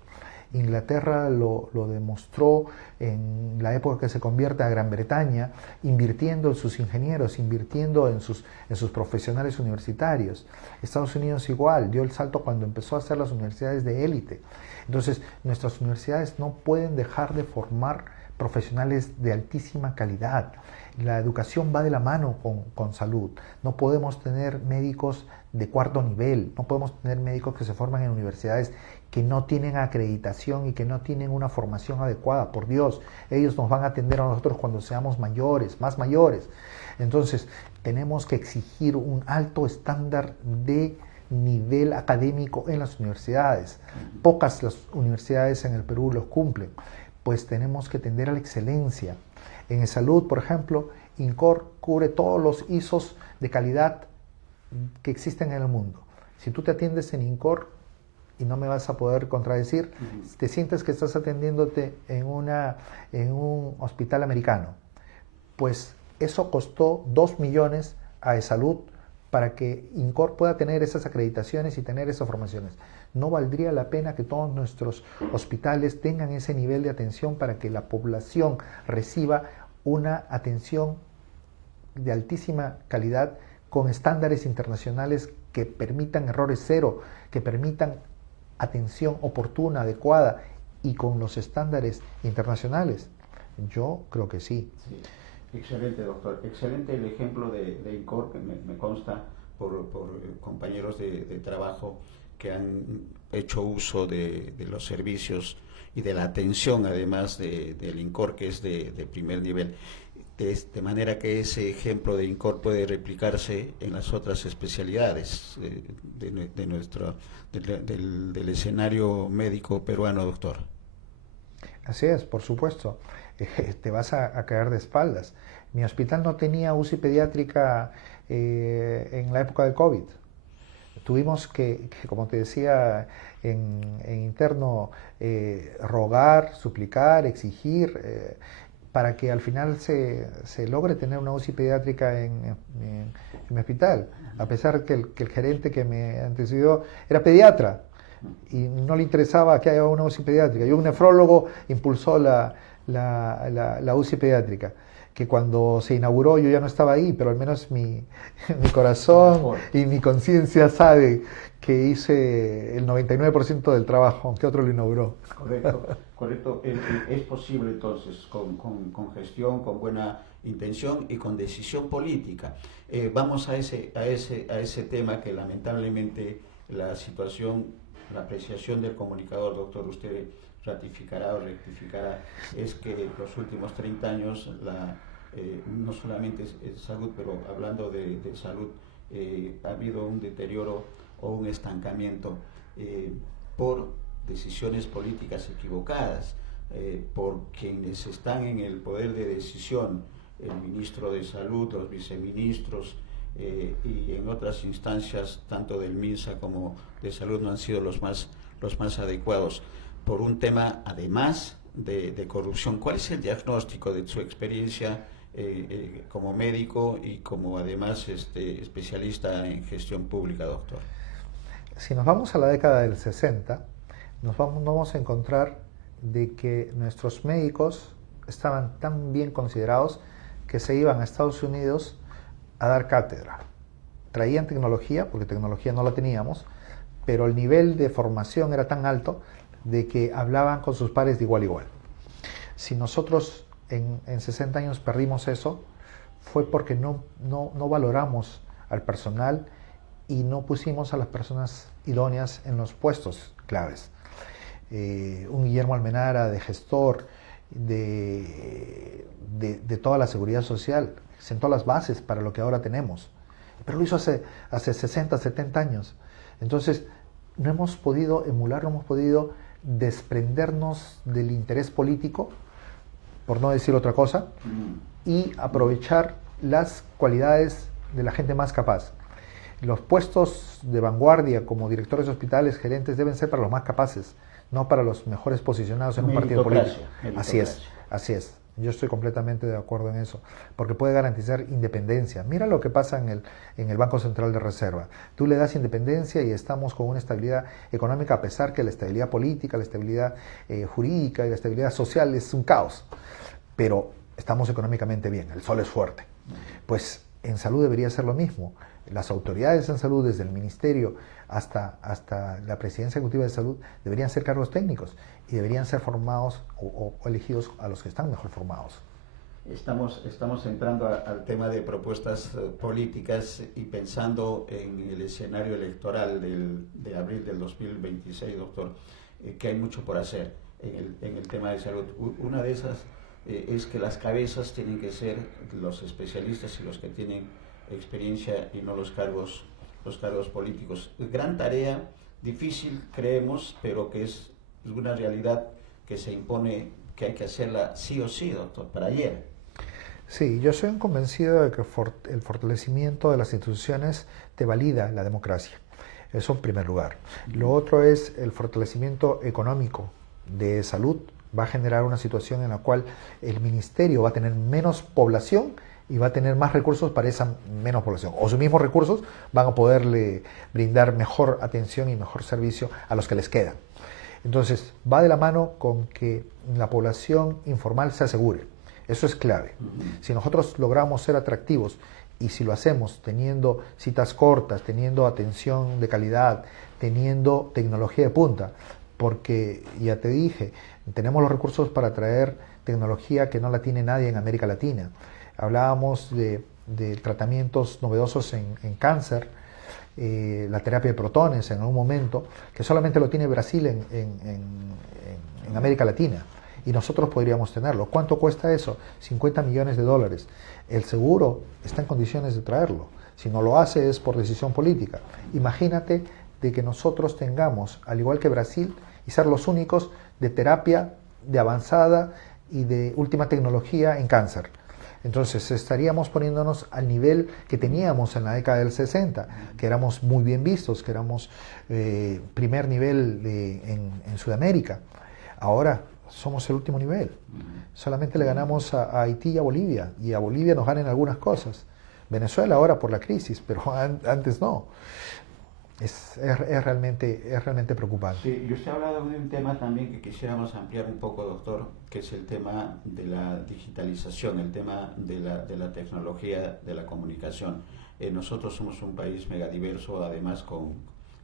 Inglaterra lo demostró en la época que se convierte a Gran Bretaña, invirtiendo en sus ingenieros, invirtiendo en sus profesionales universitarios. Estados Unidos igual, dio el salto cuando empezó a hacer las universidades de élite. Entonces, nuestras universidades no pueden dejar de formar profesionales de altísima calidad. La educación va de la mano con salud. No podemos tener médicos de cuarto nivel, no podemos tener médicos que se forman en universidades que no tienen acreditación y que no tienen una formación adecuada. Por Dios, ellos nos van a atender a nosotros cuando seamos mayores, más mayores. Entonces, tenemos que exigir un alto estándar de nivel académico en las universidades. Pocas las universidades en el Perú los cumplen, pues tenemos que tender a la excelencia. En salud, por ejemplo, INCOR cubre todos los ISOs de calidad que existen en el mundo. Si tú te atiendes en INCOR, y no me vas a poder contradecir, te sientes que estás atendiéndote en un hospital americano, pues eso costó 2 millones a ESalud para que INCOR pueda tener esas acreditaciones y tener esas formaciones. ¿No valdría la pena que todos nuestros hospitales tengan ese nivel de atención para que la población reciba una atención de altísima calidad con estándares internacionales que permitan errores cero, que permitan atención oportuna, adecuada y con los estándares internacionales? Yo creo que sí. Sí. Excelente, doctor. Excelente el ejemplo de INCOR, que me consta por compañeros de trabajo que han hecho uso de los servicios y de la atención, además del INCOR, que es de primer nivel. De manera que ese ejemplo de INCOR puede replicarse en las otras especialidades del escenario médico peruano, doctor. Así es, por supuesto. Te vas a caer de espaldas. Mi hospital no tenía UCI pediátrica en la época del COVID. Tuvimos que como te decía en interno, rogar, suplicar, exigir, para que al final se logre tener una UCI pediátrica en mi hospital, a pesar que el gerente que me antecedió era pediatra y no le interesaba que haya una UCI pediátrica. Y un nefrólogo impulsó la UCI pediátrica, que cuando se inauguró yo ya no estaba ahí, pero al menos mi corazón y mi conciencia sabe que hice el 99% del trabajo, aunque otro lo inauguró. Correcto. Es posible entonces, con gestión, con buena intención y con decisión política. Vamos a ese tema que lamentablemente la situación, la apreciación del comunicador, doctor, usted ratificará o rectificará, es que los últimos 30 años, no solamente salud, pero hablando de salud, ha habido un deterioro o un estancamiento por decisiones políticas equivocadas, por quienes están en el poder de decisión, el ministro de Salud, los viceministros y en otras instancias, tanto del MINSA como de Salud, no han sido los más adecuados, por un tema además de corrupción. ¿Cuál es el diagnóstico de su experiencia como médico y como además especialista en gestión pública, doctor? Si nos vamos a la década del 60, nos vamos a encontrar de que nuestros médicos estaban tan bien considerados que se iban a Estados Unidos a dar cátedra. Traían tecnología, porque tecnología no la teníamos, pero el nivel de formación era tan alto de que hablaban con sus pares de igual a igual. Si nosotros en 60 años perdimos eso, fue porque no valoramos al personal y no pusimos a las personas idóneas en los puestos claves. Un Guillermo Almenara de gestor de toda la seguridad social sentó las bases para lo que ahora tenemos, pero lo hizo hace 60, 70 años. Entonces no hemos podido emular, no hemos podido desprendernos del interés político, por no decir otra cosa, y aprovechar las cualidades de la gente más capaz. Los puestos de vanguardia como directores de hospitales, gerentes, deben ser para los más capaces, no para los mejores posicionados en un partido político. Así es. Yo estoy completamente de acuerdo en eso, porque puede garantizar independencia. Mira lo que pasa en el Banco Central de Reserva. Tú le das independencia y estamos con una estabilidad económica, a pesar que la estabilidad política, la estabilidad jurídica y la estabilidad social es un caos. Pero estamos económicamente bien, el sol es fuerte. Pues en salud debería ser lo mismo. Las autoridades en salud, desde el ministerio hasta la presidencia ejecutiva de salud, deberían ser cargos técnicos y deberían ser formados o elegidos a los que están mejor formados. Estamos entrando al tema de propuestas políticas y pensando en el escenario electoral de abril del 2026, doctor, que hay mucho por hacer en el tema de salud. Una de esas es que las cabezas tienen que ser los especialistas y los que tienen experiencia y no los cargos políticos. Gran tarea, difícil creemos, pero que es una realidad que se impone, que hay que hacerla sí o sí, doctor, para ayer. Sí, yo soy un convencido de que el fortalecimiento de las instituciones te valida la democracia. Eso en primer lugar. Lo otro es el fortalecimiento económico de salud. Va a generar una situación en la cual el ministerio va a tener menos población y va a tener más recursos para esa menos población. O sus mismos recursos van a poderle brindar mejor atención y mejor servicio a los que les quedan. Entonces, va de la mano con que la población informal se asegure. Eso es clave. Si nosotros logramos ser atractivos y si lo hacemos teniendo citas cortas, teniendo atención de calidad, teniendo tecnología de punta, porque ya te dije, tenemos los recursos para traer tecnología que no la tiene nadie en América Latina. Hablábamos de tratamientos novedosos en cáncer, la terapia de protones en algún momento, que solamente lo tiene Brasil en América Latina. Y nosotros podríamos tenerlo. ¿Cuánto cuesta eso? $50 millones. El seguro está en condiciones de traerlo. Si no lo hace es por decisión política. Imagínate de que nosotros tengamos, al igual que Brasil, y ser los únicos de terapia de avanzada y de última tecnología en cáncer. Entonces estaríamos poniéndonos al nivel que teníamos en la década del 60, que éramos muy bien vistos, que éramos primer nivel en Sudamérica. Ahora somos el último nivel. Solamente le ganamos a Haití y a Bolivia nos ganan algunas cosas. Venezuela ahora por la crisis, pero antes no. Es realmente preocupante. Sí, y usted ha hablado de un tema también que quisiéramos ampliar un poco, doctor, que es el tema de la digitalización, el tema de la tecnología de la comunicación. Nosotros somos un país megadiverso, además con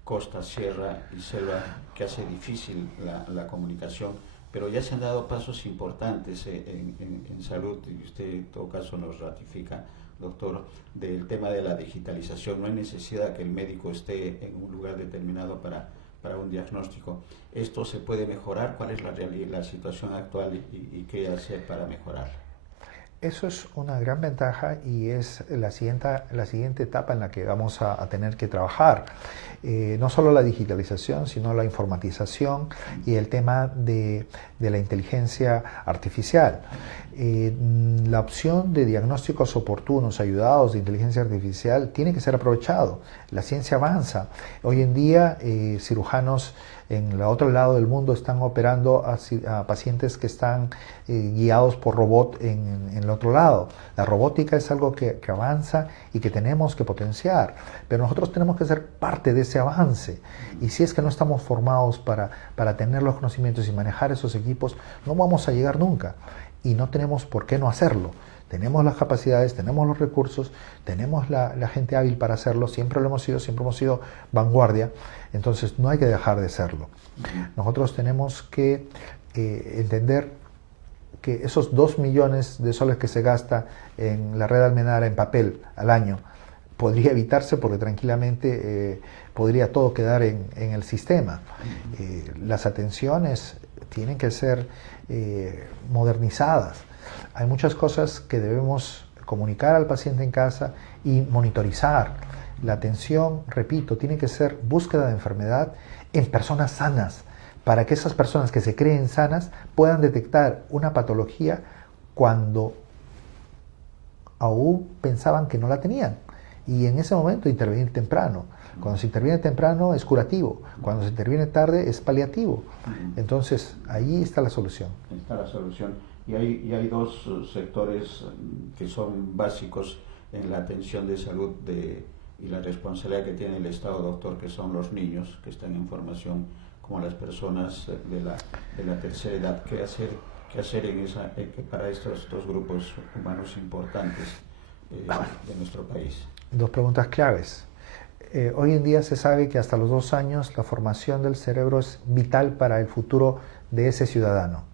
costa, sierra y selva, que hace difícil la comunicación, pero ya se han dado pasos importantes en salud, y usted en todo caso nos ratifica, doctor, del tema de la digitalización. No hay necesidad que el médico esté en un lugar determinado para un diagnóstico. ¿Esto se puede mejorar? ¿Cuál es la situación actual y qué hacer para mejorar? Eso es una gran ventaja y es la siguiente etapa en la que vamos a tener que trabajar. No solo la digitalización, sino la informatización y el tema de la inteligencia artificial. La opción de diagnósticos oportunos, ayudados de inteligencia artificial, tiene que ser aprovechado. La ciencia avanza. Hoy en día, cirujanos en el otro lado del mundo están operando a pacientes que están guiados por robot en el otro lado. La robótica es algo que avanza y que tenemos que potenciar, pero nosotros tenemos que ser parte de ese avance. Y si es que no estamos formados para tener los conocimientos y manejar esos equipos, no vamos a llegar nunca. Y no tenemos por qué no hacerlo. Tenemos las capacidades, tenemos los recursos, tenemos la gente hábil para hacerlo, siempre lo hemos sido vanguardia, entonces no hay que dejar de serlo. Nosotros tenemos que entender que esos 2 millones de soles que se gasta en la red almenara en papel al año podría evitarse porque tranquilamente podría todo quedar en el sistema. Las atenciones tienen que ser modernizadas. Hay muchas cosas que debemos comunicar al paciente en casa y monitorizar. La atención, repito, tiene que ser búsqueda de enfermedad en personas sanas, para que esas personas que se creen sanas puedan detectar una patología cuando aún pensaban que no la tenían. Y en ese momento intervenir temprano. Cuando se interviene temprano es curativo, cuando se interviene tarde es paliativo. Entonces, ahí está la solución. Está la solución. Y hay dos sectores que son básicos en la atención de salud y la responsabilidad que tiene el Estado, doctor, que son los niños que están en formación, como las personas de la tercera edad. ¿Qué hacer para estos dos grupos humanos importantes de nuestro país? Dos preguntas claves. Hoy en día se sabe que hasta los 2 años la formación del cerebro es vital para el futuro de ese ciudadano.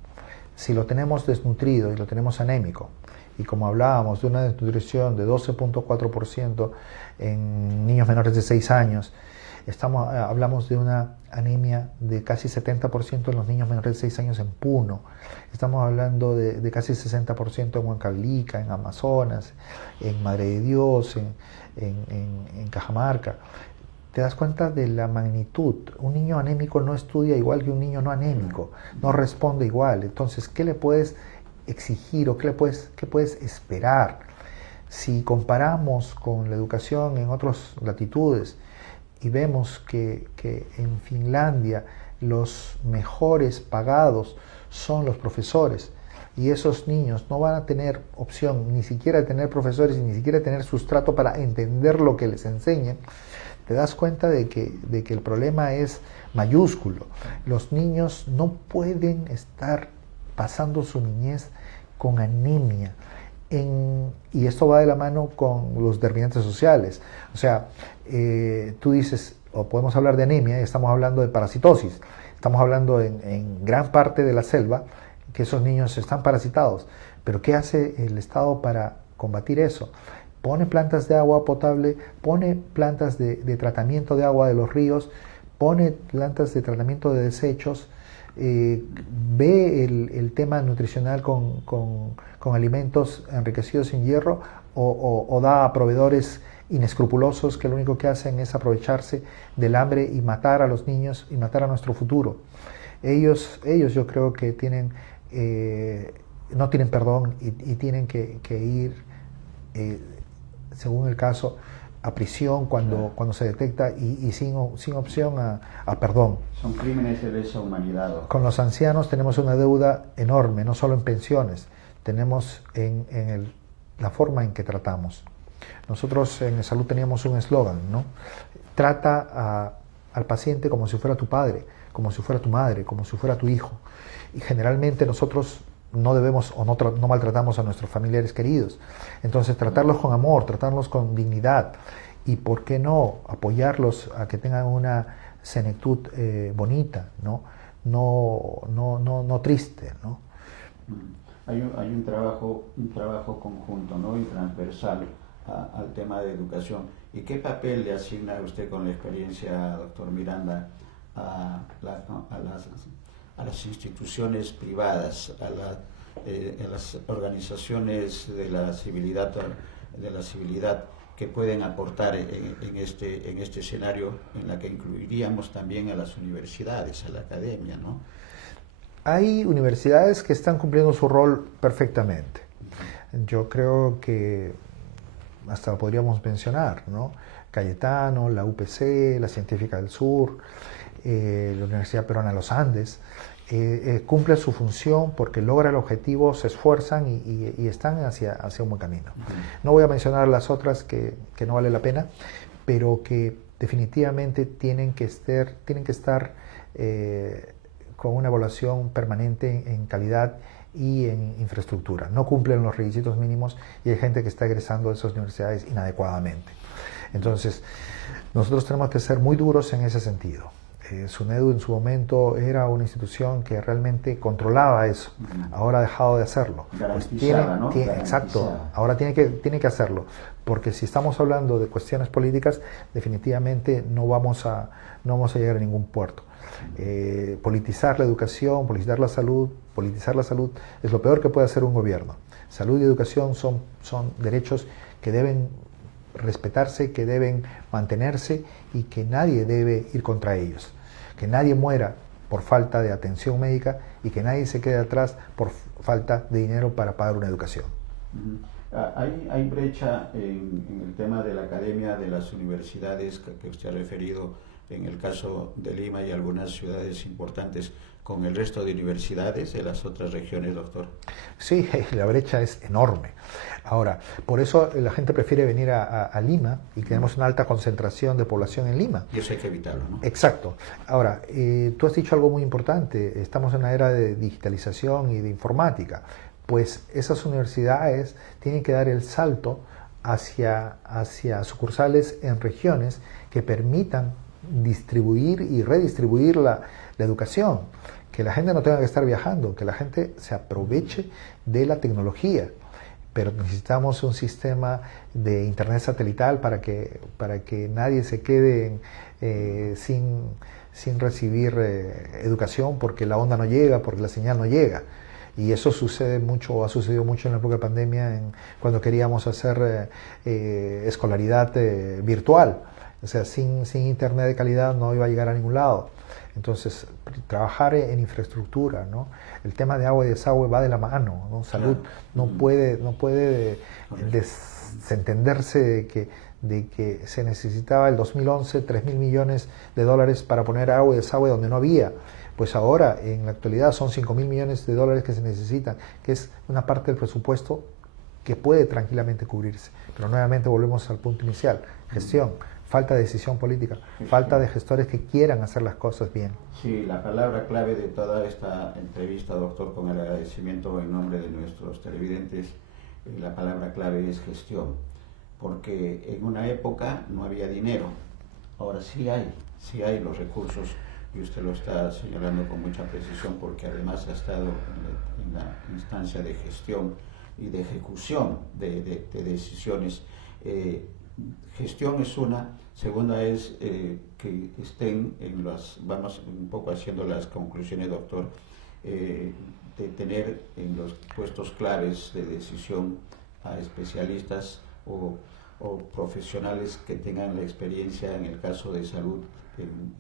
Si lo tenemos desnutrido y lo tenemos anémico, y como hablábamos de una desnutrición de 12.4% en niños menores de 6 años, hablamos de una anemia de casi 70% en los niños menores de 6 años en Puno. Estamos hablando de casi 60% en Huancavelica, en Amazonas, en Madre de Dios, en Cajamarca. Te das cuenta de la magnitud. Un niño anémico no estudia igual que un niño no anémico, no responde igual. Entonces, ¿qué le puedes exigir o qué puedes esperar? Si comparamos con la educación en otras latitudes y vemos que en Finlandia los mejores pagados son los profesores, y esos niños no van a tener opción ni siquiera de tener profesores y ni siquiera de tener sustrato para entender lo que les enseñan, te das cuenta de que el problema es mayúsculo. Los niños no pueden estar pasando su niñez con anemia. Y esto va de la mano con los determinantes sociales. O sea, tú dices, o podemos hablar de anemia, y estamos hablando de parasitosis. Estamos hablando en gran parte de la selva que esos niños están parasitados. Pero ¿qué hace el Estado para combatir eso? Pone plantas de agua potable, pone plantas de tratamiento de agua de los ríos, pone plantas de tratamiento de desechos, ve el tema nutricional con alimentos enriquecidos en hierro o da a proveedores inescrupulosos que lo único que hacen es aprovecharse del hambre y matar a los niños y matar a nuestro futuro. Ellos yo creo que no tienen perdón y tienen que ir, según el caso, a prisión cuando se detecta y sin opción a perdón. Son crímenes de lesa humanidad. Con los ancianos tenemos una deuda enorme, no solo en pensiones, tenemos en la forma en que tratamos. Nosotros en salud teníamos un eslogan, ¿no? Trata al paciente como si fuera tu padre, como si fuera tu madre, como si fuera tu hijo. Y generalmente nosotros no debemos o no maltratamos a nuestros familiares queridos. Entonces tratarlos con amor, tratarlos con dignidad y, ¿por qué no?, apoyarlos a que tengan una senectud bonita, ¿no? No triste, ¿no? Hay un trabajo conjunto, ¿no?, y transversal al tema de educación. ¿Y qué papel le asigna usted, con la experiencia, doctor Miranda, a las instituciones privadas, a las organizaciones de la civilidad que pueden aportar en este escenario, en la que incluiríamos también a las universidades, a la academia, ¿no? Hay universidades que están cumpliendo su rol perfectamente. Yo creo que hasta lo podríamos mencionar, ¿no? Cayetano, la UPC, la Científica del Sur, la Universidad Peruana de los Andes, cumple su función porque logra el objetivo, se esfuerzan y están hacia un buen camino. No voy a mencionar las otras que no vale la pena, pero que definitivamente tienen que estar con una evaluación permanente en calidad y en infraestructura. No cumplen los requisitos mínimos y hay gente que está egresando de esas universidades inadecuadamente. Entonces, nosotros tenemos que ser muy duros en ese sentido. SUNEDU en su momento era una institución que realmente controlaba eso. Ahora ha dejado de hacerlo. Garantizada, ¿no? Exacto. Ahora tiene que hacerlo. Porque si estamos hablando de cuestiones políticas, definitivamente no vamos a llegar a ningún puerto. Politizar la educación, politizar la salud es lo peor que puede hacer un gobierno. Salud y educación son derechos que deben respetarse, que deben mantenerse y que nadie debe ir contra ellos. Que nadie muera por falta de atención médica y que nadie se quede atrás por falta de dinero para pagar una educación. Hay brecha en el tema de la academia, de las universidades que usted ha referido, en el caso de Lima y algunas ciudades importantes, con el resto de universidades de las otras regiones, doctor? Sí, la brecha es enorme. Ahora, por eso la gente prefiere venir a Lima y tenemos una alta concentración de población en Lima. Y eso hay que evitarlo, ¿no? Exacto. Ahora, tú has dicho algo muy importante. Estamos en una era de digitalización y de informática. Pues esas universidades tienen que dar el salto hacia sucursales en regiones que permitan distribuir y redistribuir la educación, que la gente no tenga que estar viajando, que la gente se aproveche de la tecnología, pero necesitamos un sistema de internet satelital para que nadie se quede sin recibir educación porque la onda no llega, porque la señal no llega. Y eso sucede mucho, ha sucedido mucho en la época de pandemia, cuando queríamos hacer escolaridad virtual. O sea, sin internet de calidad no iba a llegar a ningún lado. Entonces, trabajar en infraestructura, ¿no? El tema de agua y desagüe va de la mano, ¿no? Salud no puede desentenderse de que se necesitaba el 2011 $3.000 millones para poner agua y desagüe donde no había. Pues ahora, en la actualidad, son $5.000 millones que se necesitan, que es una parte del presupuesto que puede tranquilamente cubrirse. Pero nuevamente volvemos al punto inicial: gestión, falta de decisión política, falta de gestores que quieran hacer las cosas bien. Sí, la palabra clave de toda esta entrevista, doctor, con el agradecimiento en nombre de nuestros televidentes, la palabra clave es gestión, porque en una época no había dinero, ahora sí hay los recursos, y usted lo está señalando con mucha precisión, porque además ha estado en la instancia de gestión y de ejecución de decisiones. Gestión es una, segunda es que estén vamos un poco haciendo las conclusiones, doctor, de tener en los puestos claves de decisión a especialistas o profesionales que tengan la experiencia en el caso de salud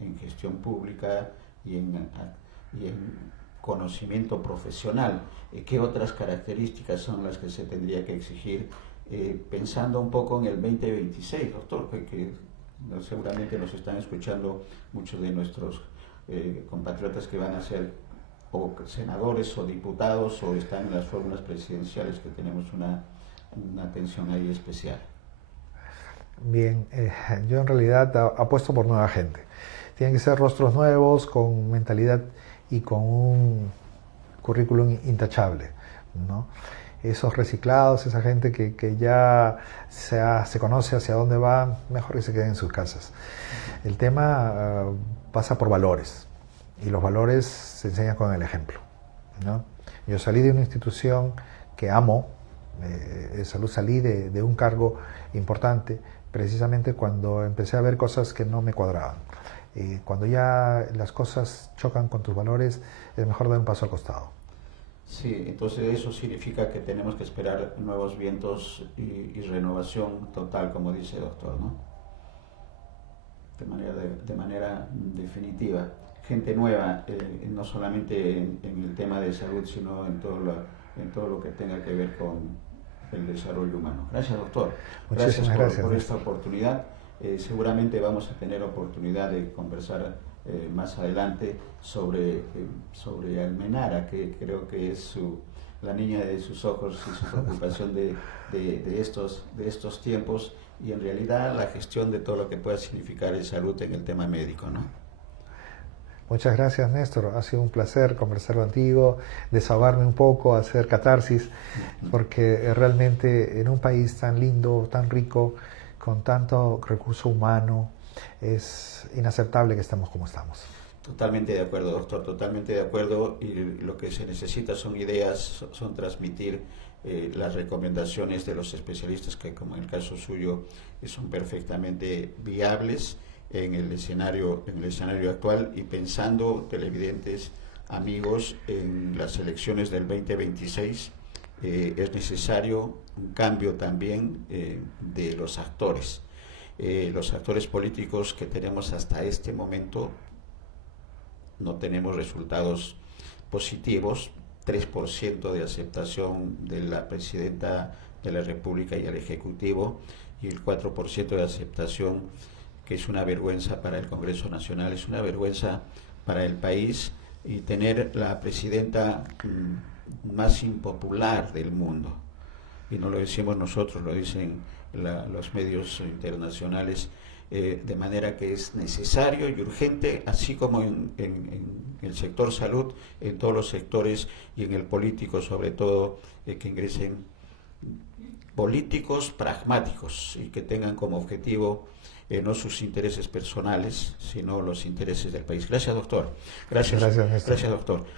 en gestión pública y en conocimiento profesional. ¿Qué otras características son las que se tendría que exigir? Pensando un poco en el 2026, doctor, que seguramente nos están escuchando muchos de nuestros compatriotas que van a ser o senadores o diputados o están en las fórmulas presidenciales, que tenemos una atención ahí especial. Bien, yo en realidad apuesto por nueva gente. Tienen que ser rostros nuevos, con mentalidad y con un currículum intachable, ¿no? Esos reciclados, esa gente que ya se conoce hacia dónde va, mejor que se queden en sus casas. El tema pasa por valores, y los valores se enseñan con el ejemplo, ¿no? Yo salí de una institución que amo, de salud, salí de un cargo importante precisamente cuando empecé a ver cosas que no me cuadraban. Cuando ya las cosas chocan con tus valores, es mejor dar un paso al costado. Sí, entonces eso significa que tenemos que esperar nuevos vientos y renovación total, como dice el doctor, ¿no? De manera definitiva. Gente nueva, no solamente en el tema de salud, sino en todo lo que tenga que ver con el desarrollo humano. Gracias, doctor. Gracias por esta oportunidad. Seguramente vamos a tener oportunidad de conversar más adelante sobre Almenara, que creo que es la niña de sus ojos y su preocupación de estos tiempos, y en realidad la gestión de todo lo que pueda significar el salud en el tema médico, ¿no? Muchas gracias, Néstor. Ha sido un placer conversar contigo, desahogarme un poco, hacer catarsis, porque realmente en un país tan lindo, tan rico, con tanto recurso humano, es inaceptable que estemos como estamos. Totalmente de acuerdo, doctor, totalmente de acuerdo, y lo que se necesita son ideas, son transmitir las recomendaciones de los especialistas, que como en el caso suyo son perfectamente viables en el escenario actual, y pensando, televidentes, amigos, en las elecciones del 2026, es necesario un cambio también de los actores. Los actores políticos que tenemos hasta este momento no tenemos resultados positivos. 3% de aceptación de la Presidenta de la República y el Ejecutivo, y el 4% de aceptación que es una vergüenza para el Congreso Nacional, es una vergüenza para el país, y tener la presidenta más impopular del mundo. Y no lo decimos nosotros, lo dicen los medios internacionales, de manera que es necesario y urgente, así como en el sector salud, en todos los sectores y en el político sobre todo, que ingresen políticos pragmáticos y que tengan como objetivo no sus intereses personales, sino los intereses del país. Gracias, doctor. Gracias, doctor.